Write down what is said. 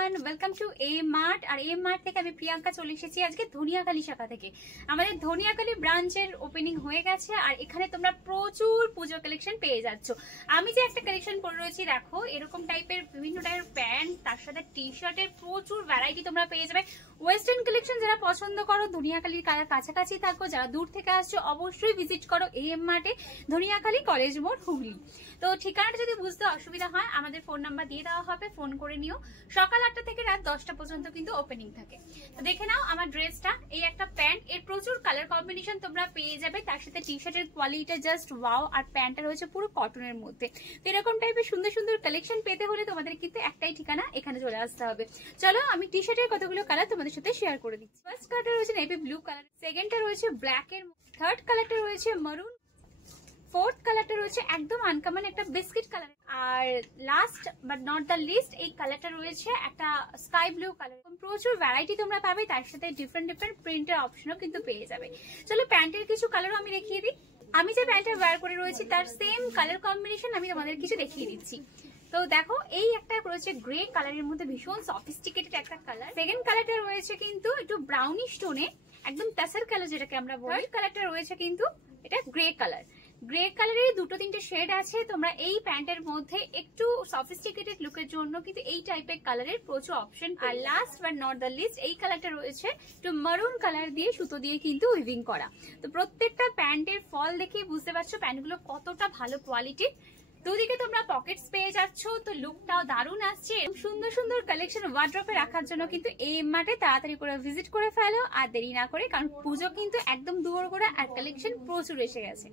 Everyone, welcome to A Mart. আর A Mart থেকে আমি প্রিয়াঙ্কা চলে এসেছি আজকে ধনিয়াখালী শাখা থেকে। আমাদের ধনিয়াখালী ব্রাঞ্চের ওপেনিং হয়ে গেছে আর এখানে তোমরা প্রচুর পুজো কালেকশন পেয়ে যাচ্ছ। আমি যে একটা কালেকশন পরে রয়েছি দেখো, এরকম টাইপের বিভিন্ন টাইপের প্যান্ট, তার সাথে টি শার্টের প্রচুর ভ্যারাইটি তোমরা পেয়ে যাবে। ওয়েস্টার্ন কালেকশন যারা পছন্দ করো, ধনিয়াখালীর কাছাকাছি থাকো, যারা দূর থেকে আসছো অবশ্যই ভিজিট করো এম মার্টে, ধনিয়াখালী কলেজ মোড়, হুগলি। তো ঠিকানাটা যদি বুঝতে অসুবিধা হয় আমাদের ফোন নাম্বার দিয়ে দেওয়া হবে, ফোন করে নিও। সকাল 8টা থেকে রাত 10টা পর্যন্ত কিন্তু ওপেনিং থাকে। তো দেখে নাও আমার ড্রেসটা, এই একটা প্যান্ট, এর প্রচুর কালার কম্বিনেশন তোমরা পেয়ে যাবে। তার সাথে টি শার্টের কোয়ালিটিটা জাস্ট ওয়াও, আর প্যান্টটা রয়েছে পুরো কটনের মধ্যে। তো এরকম টাইপের সুন্দর সুন্দর কালেকশন পেতে হলে তোমাদের কিন্তু একটাই ঠিকানা, এখানে চলে আসতে হবে। চলো আমি টি শার্টের কতগুলো কালার তোমাদের সাথে শেয়ার করে দিচ্ছি। ফার্স্ট কালারটা রয়েছে নেভি ব্লু কালার, সেকেন্ডটা রয়েছে ব্ল্যাক এর, থার্ড কালারটা রয়েছে মারুন, ফোর্থ কালারটা রয়েছে একদম আনকমন একটা বিস্কিট কালার, আর last but not the least এই কালারটা রয়েছে একটা স্কাই ব্লু কালার। প্রচুর ভ্যারাইটি তোমরা পাবে, তার সাথে ডিফারেন্ট ডিফারেন্ট প্রিন্টের অপশনও কিন্তু পেয়ে যাবে। চলো প্যান্টের কিছু কালারও আমি দেখিয়ে দিই। আমি যে প্যান্টটা ওয়্যার করে রয়েছি তার সেম কালার কম্বিনেশন আমি তোমাদের কিছু দেখিয়ে দিচ্ছি। তো দেখো, এই একটা রয়েছে গ্রে কালারের মধ্যে, ভীষণ সফিস্টিকেটেড একটা কালার। সেকেন্ড কালারটা রয়েছে কিন্তু একটু ব্রাউনিশ টোনে, একদম টাসার কালার যেটাকে আমরা বলি। থার্ড কালারটা রয়েছে কিন্তু এটা গ্রে কালার। গ্রে কালারের দুটো তিনটে শেড আছে। তোমরা এই প্যান্টের মধ্যে একটু সফিস্টিকেটেড লুকের জন্য কিন্তু এই টাইপের কালারের প্রচুর অপশন। আর last but not the least এই কালারটা রয়েছে একটু মারুন কালার দিয়ে সুতো দিয়ে কিন্তু উইভিং করা। তো প্রত্যেকটা প্যান্টের ফল দেখে বুঝতে পারছো প্যান্টগুলো কতটা ভালো কোয়ালিটির। দুদিকে তোমরা পকেটস পেয়ে যাচ্ছ, তো লুকটাও দারুণ আসছে। সুন্দর সুন্দর কালেকশন ওয়ার্ড্রপে রাখার জন্য কিন্তু এই মার্টে তাড়াতাড়ি করে ভিজিট করে ফেলো, আর দেরি না করে, কারণ পুজো কিন্তু একদম দুয়ার করে আর কালেকশন প্রচুর এসে গেছে।